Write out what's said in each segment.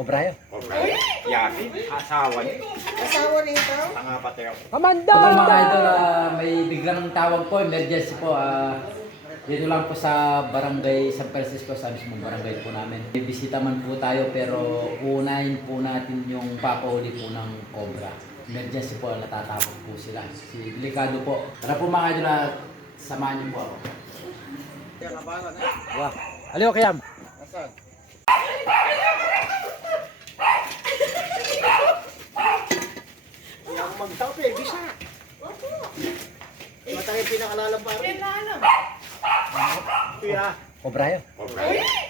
Cobra yun. Yaki, asawa niya. Asawa nito? Tanga pati ako. Amanda! Ito mga idol, may biglang tawag po, emergency po. Dito lang po sa barangay San Francisco, sa mismong barangay po namin. May bisita man po tayo pero unahin po natin yung papahuli po ng cobra. Emergency po, natatakot po sila. Si delikado po. Tara po mga idol, samahan niyo po ako. Wow. Aliyo kayam. Asan? Yung magtapi, bisa. Opo. Matangin pinakalalang pa rin. Pinaalam. Kuya. Cobra yun.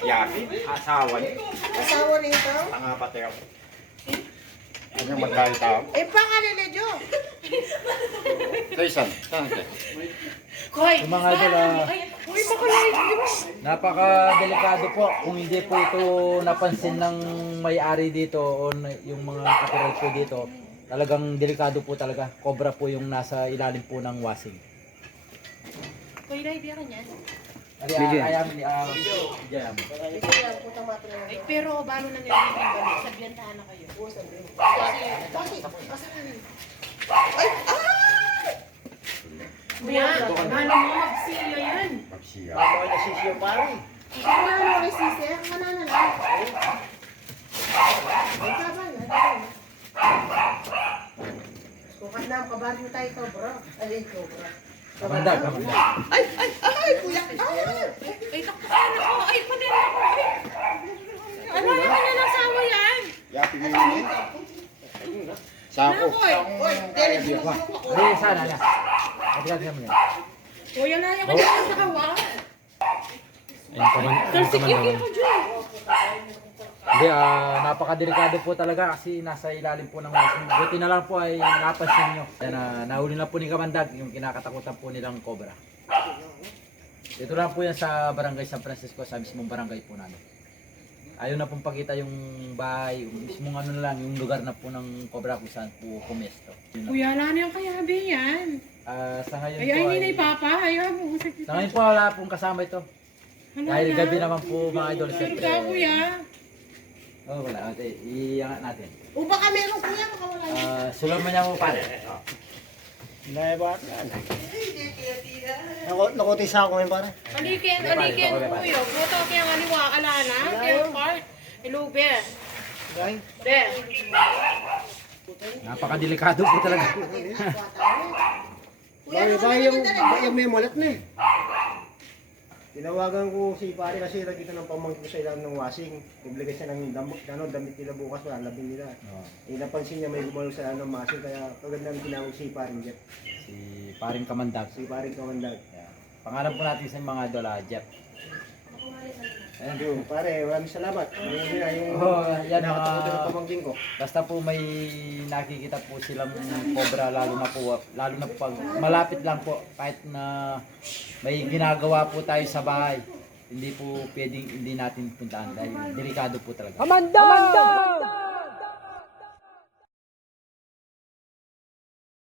Yaki, asawa niya. Asawa nito? Tanga pati ako. Ano yung magkali tao? Eh, pangalan ni Jo. Kaysan, saan ka? Koy! Yung mga idol, Uy, makulay! napaka-delikado po kung hindi po ito napansin ng may-ari dito o yung mga kapiral po dito. Talagang delikado po talaga. Cobra po yung nasa ilalim po ng wasing. Koy, Ray, biya ka niyan. Diyan. Ay, pero paano na nililibing kami? Sabihantahan na kayo. Kuya, ano mo magsiya yan? Magsiya. Ako na sisiyo pare. Kuya, ano kay sisi? Manana lang. Ay, tama na. Bukas na ang kabaryo tayo ito, bro. Ay, cobra. Kamandag, kamandag. Ay, kuya. Ay, takpakan ako. Ay, patin ako. Ano yung kanilasawa yan? Yaki mo yun. Sako. Koy. Uy, Dennis, Hindi, sana na. Matigas naman yan. Kuya na yung kanila sa kawa. Kalsikip ako dyan. Hindi, napakadelikado po talaga kasi nasa ilalim po ng wasing. Buti na lang po ay napansin nyo. Yan, nahuli na po ni Kamandag yung kinakatakutan po nilang cobra. Dito lang po yan sa barangay San Francisco, sa mismong barangay po namin. Ayaw na pong pakita yung bahay, yung mismong ano na lang, yung lugar na po ng cobra kung saan po pumesto. Yun lang. Kuya, ano yung kayabi yan? Sa ngayon Ay, po ay, ninay papa. Ayaw mo. sa ngayon po wala pong kasama ito. Dahil gabi naman po mga idol. Pero ka, kuya. Oh, wala. Ate, iangat natin. O baka meron kuya, baka wala yun. Sulaman niya mo pare. Hindi ba? Nakutis ako ngayon pare. Alikin kuya. Buto kaya nga liwa alana. Kaya part. Ilube. Gay. De. Napakadelikado po talaga. Yung may mulat na eh. Tinawagan ko si pare kasi dito ng pamangkin ko sa ilang ng washing. Nagbigay siya ng damit nila bukas, labing nila. Napansin niya may gumalaw sa washing kaya kaganda ng tinawag si paring Jeff. Si paring Kamandag. Si paring Kamandag. Yeah. Pangalan po natin sa mga idol, Jeff. Ayan. Yung pare, maraming salamat. Yung Yan nakatakot ng pamangkin ko. basta po may nakikita po silang cobra lalo na pag malapit lang po kahit na may ginagawa po tayo sa bahay. Hindi po pwedeng hindi natin puntahan dahil delikado po talaga. Amanda!